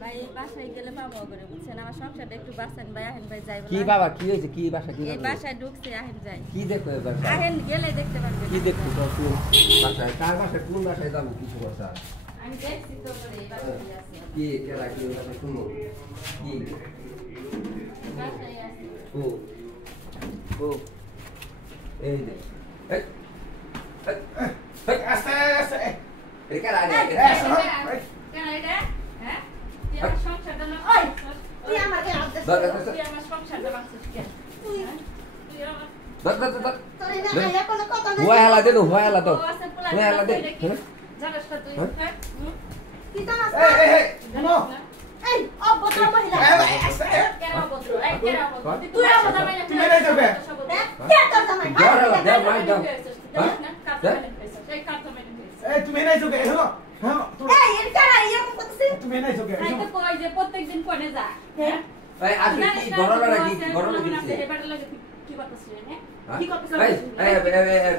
ভাই বাসায় গেলে পাবো করে বুঝছেন আমার সংসারটা একটু বাঁচান ভাই আহেন ভাই যাই কি বাবা কি হয়েছে কি বাসা কি এই বাসায় ঢুকছে আহেন যাই কি দেখো এবার আহেন গেলে দেখতে পারবেন কি দেখছো তো কোন বাসায় কার বাসায় কোন বাসায় যাবো কিছু কথা আমি দেখছি তো করে এই বাসায় আছে কি কেরা কি কথা শুনো কি বাসায় আছে ও ও এই যে এই এই আস্তে আস্তে এই কেরা আগে কেন এটা হ্যাঁ তুই আমার সংসারটা না ওই তুই আমাকে হাত দে তুই আমার সংসারটা বাঁচিস কেন তুই আমার তোর না আইয়া কোনো কথা নাই হোয়ালা দে তো হোয়ালা তো হোয়ালা দে জানাস না তুই হ্যাঁ তুই জানাস এই শুনো এই অভদ্র মহিলা কেন অভদ্র এই কেন অভদ্র তুই আমার জামাই না তুই মেরে যাবে কে তোর জামাই দে মাই দাও এই কাট জামাই এই তুমি নাই চোখে শুনো হ্যাঁ এই এর কারা এরকম করতেছিস তুমি নাই চোখে এই তো কই যে প্রত্যেকদিন কোনে যা হ্যাঁ এই আজকে কি গরম লাগি গরম লাগি এবারে লাগে কি করতেছিস হ্যাঁ কি করতেছিস এই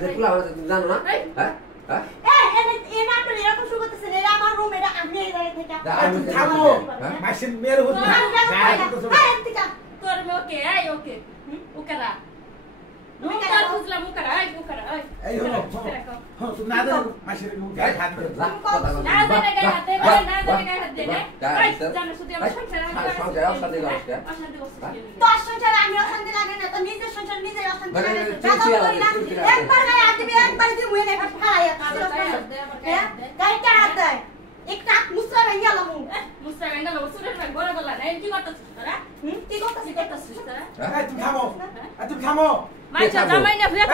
দেখলা জানো না হ্যাঁ এই না তো এরকম শুরু করতেছেন এটা আমার রুম এটা আমি এই জায়গা থেকে তুমি থামো মাসিন মেরে হতো তোর ওকে এই ওকে ওকেরা মুকারা বুঝলা মুকারা এই মুকারা এই হলো হ্যাঁ তুমি না দে মাসির মুখে হাত দে না জানে গায়ে হাত দে না জানে গায়ে হাত দে এই জানো শুধু আমার সংসার অশান্তি করছে অশান্তি করছে তোর সংসার আমি অশান্তি লাগে না তো নিজের সংসার নিজে অশান্তি লাগে একবার গায়ে হাত দিবি একবার দিবি মুই না ফালাইয়া গায়ে কার হাত দেয় একটা মুসরা ভেঙে গেল মুসরা ভেঙে গেল সুরের ভাই বড় বলা না কি করতেছিস তোরা কি করতেছিস তোরা এই তুমি থামো মাইসা জামাই না হয়ে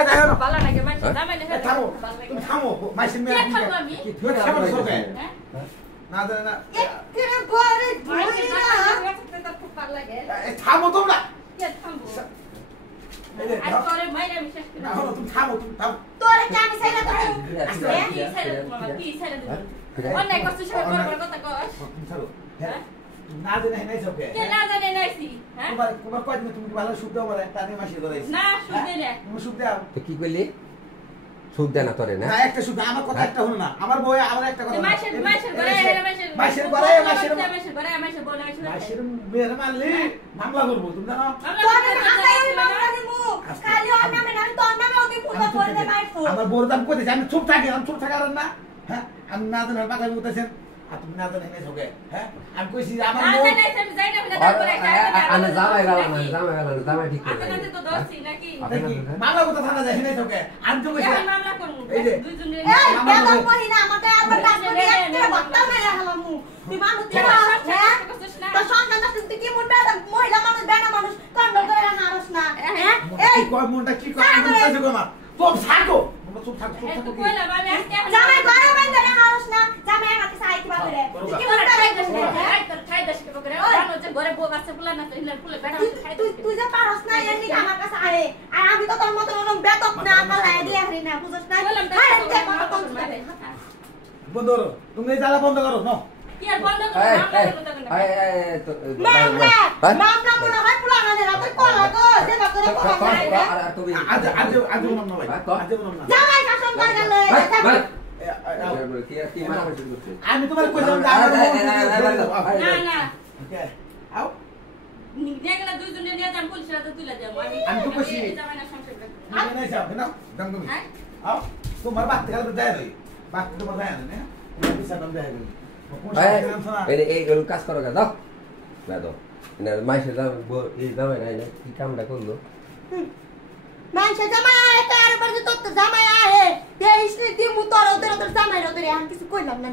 ভালো লাগে মাইসা জামাই না হয়ে থামো তুমি থামো মাসিন মেরে কি তুই থামো চোখে না দে না একেরে ঘরে ধুই না তো খুব ভালো লাগে এই থামো তোমরা কে থামবো এই দে আজ তোরে মাইরা বিশ্বাস করি না তুমি থামো তোরে কি আমি সাইরা দেব কি সাইরা দেব অন্যায় করছিস বড় কথা কস তুমি ছাড়ো হ্যাঁ না জানে নাই চোখে কে না জানে নাইছি হ্যাঁ তোমার কয় দিন তুমি ভালো সুখ দাও বলে টানে মাসি ধরাইছি না সুখ দে না তুমি সুখ দাও তো কি কইলি সুখ দেনা তোরে না না একটা সুখ আমার কথা একটা হলো না আমার বই আমার একটা কথা মাসের ঘরে মাসের বলে মাসের মেয়ের মারলি মামলা করবো তুমি জানো আমার বউর দাম কই দিছে আমি চুপ থাকি আর না হ্যাঁ আমি না জানি বাগান উঠেছেন আর তুমি না জানি নাই চোখে হ্যাঁ আমি কইছি আমার বউ আমি জামাই গেল না জামাই ঠিক করে আপনাদের তো দোষ নাকি মামলা করতে থানা যায় নাই চোখে আমি তো কইছি মামলা করব এই যে দুইজনে এই বেদা কইনা আমাকে আবার কাজ করে একটা বক্তা মেরে হলামু তুই মানুষ হ্যাঁ তো সন্তান তুই কি মন বেদা মহিলা মানুষ বেদা মানুষ কন্ট্রোল করে রাখারস না হ্যাঁ এই কয় মনটা কি কয় আমি বুঝতে কো না চুপ থাকো চুপ থাকো এত কইলা আমি আজকে জামাই ঘরে বাইন্দা রাখারস না জামাই আমাকে সাইড করে তুই কি মন বেদা এই তোর খাই দাস কে করে জানো যে ঘরে বউ আছে ফুলা না তো হিলার ফুলে বেটা খাই তুই যে পারস না এমনি আমার কাছে আরে আর আমি তো তোর মত ওরকম বেতক না পালাই দিয়ে হারি না বুঝছ না বন্ধ করো তুমি এই জ্বালা বন্ধ করো নাও কি আর বন্ধ করো মামলা মনে হয় পুরা মানে রাতে কলা গো সেবা করে আজ বললাম না ভাই আজ বললাম না জামাই শাসন করে গেল আমি তোমার কইলাম না না ওকে আও নেগলা দুইজনে নিয়ে যাম পুলিশ রাতে তুলে যাব আমি তো কইছি জামাই না সংসার আমি নাই যাও না দাম তুমি আও তোমার বাত গেল দেয় রই বাত তোমার দেয় না পয়সা দাম দেয় এই কাজ করো গা দাও দাও না মাইসে দাও এই জামাই নাই কি কামটা করলো মানছে জামাই তার পর তো জামাই আহে দেইস নি দিমু তোর ওদের জামাই রে আমি কিছু কইলাম না